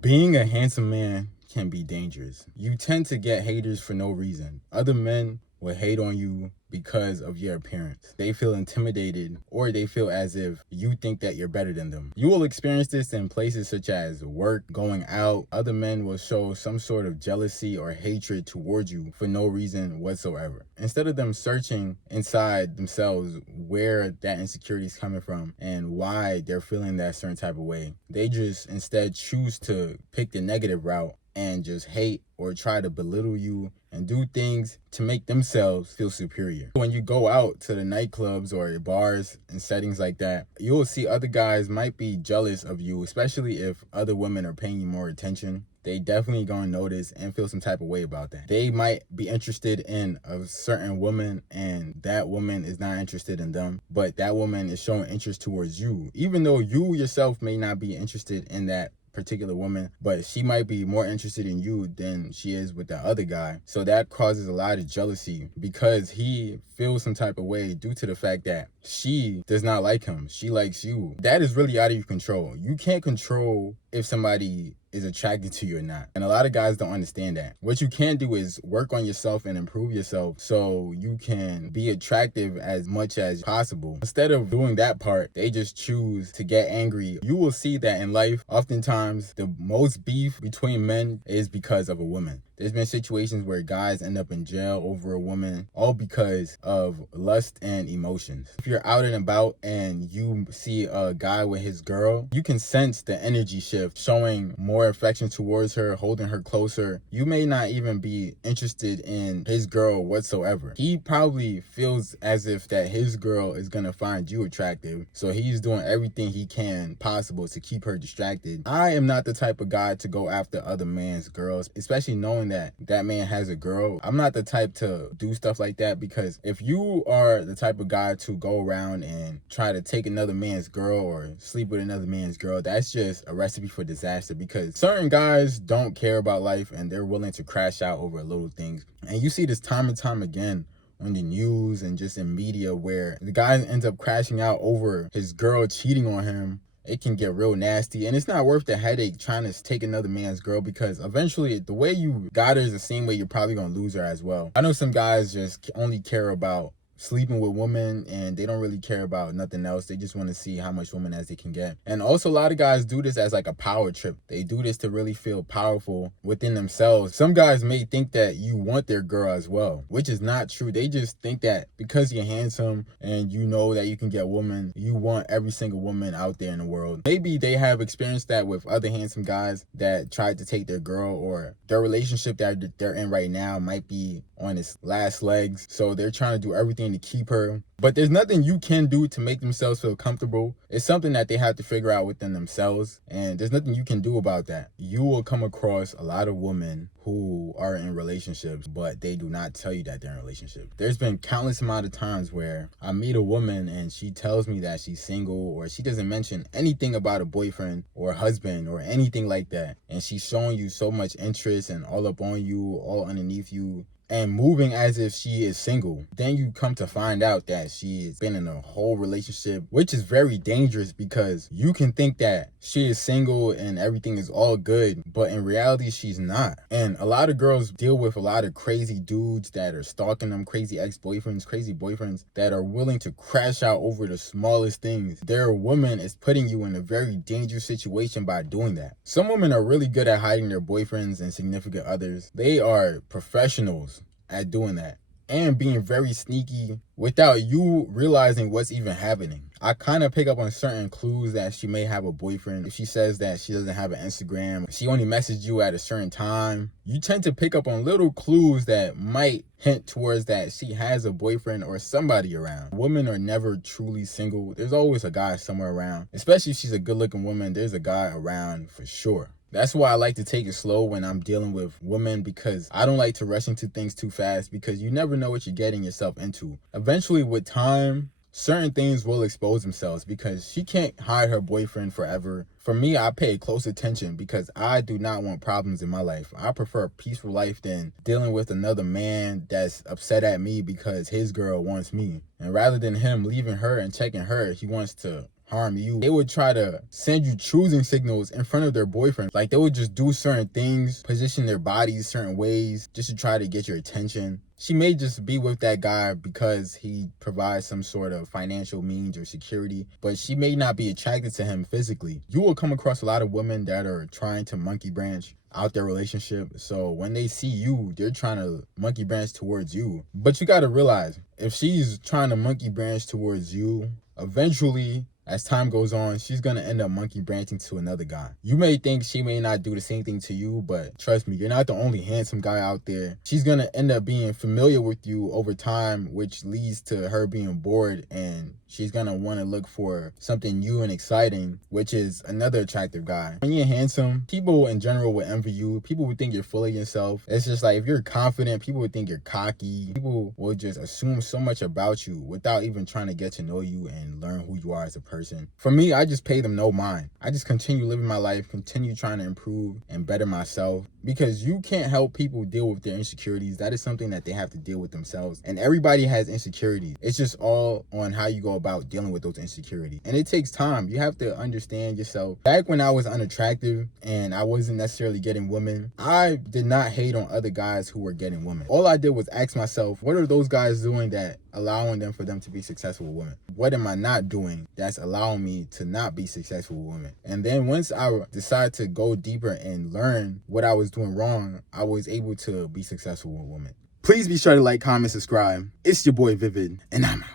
Being a handsome man can be dangerous. You tend to get haters for no reason. Other men will hate on you because of your appearance. They feel intimidated, or they feel as if you think that you're better than them. You will experience this in places such as work, going out. Other men will show some sort of jealousy or hatred towards you for no reason whatsoever. Instead of them searching inside themselves where that insecurity is coming from and why they're feeling that certain type of way, they just instead choose to pick the negative route and just hate or try to belittle you and do things to make themselves feel superior. When you go out to the nightclubs or bars and settings like that, you'll see other guys might be jealous of you, especially if other women are paying you more attention. They definitely gonna notice and feel some type of way about that. They might be interested in a certain woman and that woman is not interested in them, but that woman is showing interest towards you, even though you yourself may not be interested in that particular woman, but she might be more interested in you than she is with that other guy. So that causes a lot of jealousy because he feels some type of way due to the fact that she does not like him. She likes you. That is really out of your control. You can't control if somebody is attracted to you or not. And a lot of guys don't understand that. What you can do is work on yourself and improve yourself so you can be attractive as much as possible. Instead of doing that part, they just choose to get angry. You will see that in life, oftentimes the most beef between men is because of a woman. There's been situations where guys end up in jail over a woman, all because of lust and emotions. If you're out and about and you see a guy with his girl, you can sense the energy shift, showing more affection towards her, holding her closer. You may not even be interested in his girl whatsoever. He probably feels as if that his girl is gonna find you attractive, so he's doing everything he can possible to keep her distracted. I am not the type of guy to go after other man's girls, especially knowing that man has a girl. I'm not the type to do stuff like that, because if you are the type of guy to go around and try to take another man's girl or sleep with another man's girl, that's just a recipe for disaster, because certain guys don't care about life and they're willing to crash out over little things. And you see this time and time again on the news and just in media, where the guy ends up crashing out over his girl cheating on him. It can get real nasty, and it's not worth the headache trying to take another man's girl, because eventually the way you got her is the same way you're probably gonna lose her as well. I know some guys just only care about sleeping with women and they don't really care about nothing else. They just want to see how much woman as they can get. And also a lot of guys do this as like a power trip. They do this to really feel powerful within themselves. Some guys may think that you want their girl as well, which is not true. They just think that because you're handsome and you know that you can get women, you want every single woman out there in the world. Maybe they have experienced that with other handsome guys that tried to take their girl, or their relationship that they're in right now might be on its last legs, so they're trying to do everything to keep her. But there's nothing you can do to make themselves feel comfortable. It's something that they have to figure out within themselves, and there's nothing you can do about that. You will come across a lot of women who are in relationships, but they do not tell you that they're in a relationship. There's been countless amount of times where I meet a woman and she tells me that she's single, or she doesn't mention anything about a boyfriend or husband or anything like that, and she's showing you so much interest and all up on you, all underneath you, and moving as if she is single. Then you come to find out that she has been in a whole relationship, which is very dangerous, because you can think that she is single and everything is all good, but in reality she's not. And a lot of girls deal with a lot of crazy dudes that are stalking them, crazy ex-boyfriends, crazy boyfriends that are willing to crash out over the smallest things. Their woman is putting you in a very dangerous situation by doing that. Some women are really good at hiding their boyfriends and significant others. They are professionals at doing that and being very sneaky without you realizing what's even happening. I kind of pick up on certain clues that she may have a boyfriend. If she says that she doesn't have an Instagram, she only messaged you at a certain time, you tend to pick up on little clues that might hint towards that she has a boyfriend or somebody around. Women are never truly single. There's always a guy somewhere around. Especially if she's a good looking woman, there's a guy around for sure. That's why I like to take it slow when I'm dealing with women, because I don't like to rush into things too fast, because you never know what you're getting yourself into. Eventually, with time, certain things will expose themselves, because she can't hide her boyfriend forever. For me, I pay close attention because I do not want problems in my life. I prefer a peaceful life than dealing with another man that's upset at me because his girl wants me. And rather than him leaving her and checking her, he wants to harm you. They would try to send you choosing signals in front of their boyfriend. Like, they would just do certain things, position their bodies certain ways just to try to get your attention. She may just be with that guy because he provides some sort of financial means or security, but she may not be attracted to him physically. You will come across a lot of women that are trying to monkey branch out their relationship. So when they see you, they're trying to monkey branch towards you. But you got to realize, if she's trying to monkey branch towards you, eventually, as time goes on, she's going to end up monkey branching to another guy. You may think she may not do the same thing to you, but trust me, you're not the only handsome guy out there. She's going to end up being familiar with you over time, which leads to her being bored, and she's going to want to look for something new and exciting, which is another attractive guy. When you're handsome, people in general will envy you. People would think you're full of yourself. It's just like, if you're confident, people would think you're cocky. People will just assume so much about you without even trying to get to know you and learn who you are as a person. For me, I just pay them no mind. I just continue living my life, continue trying to improve and better myself, because you can't help people deal with their insecurities. That is something that they have to deal with themselves. And everybody has insecurities. It's just all on how you go about dealing with those insecurities. And it takes time. You have to understand yourself. Back when I was unattractive and I wasn't necessarily getting women, I did not hate on other guys who were getting women. All I did was ask myself, what are those guys doing that allowing them for them to be successful with women? What am I not doing that's allowing me to not be successful with women? And then once I decided to go deeper and learn what I was doing wrong, I was able to be successful with women. Please be sure to like, comment, subscribe. It's your boy Vivid, and I'm out.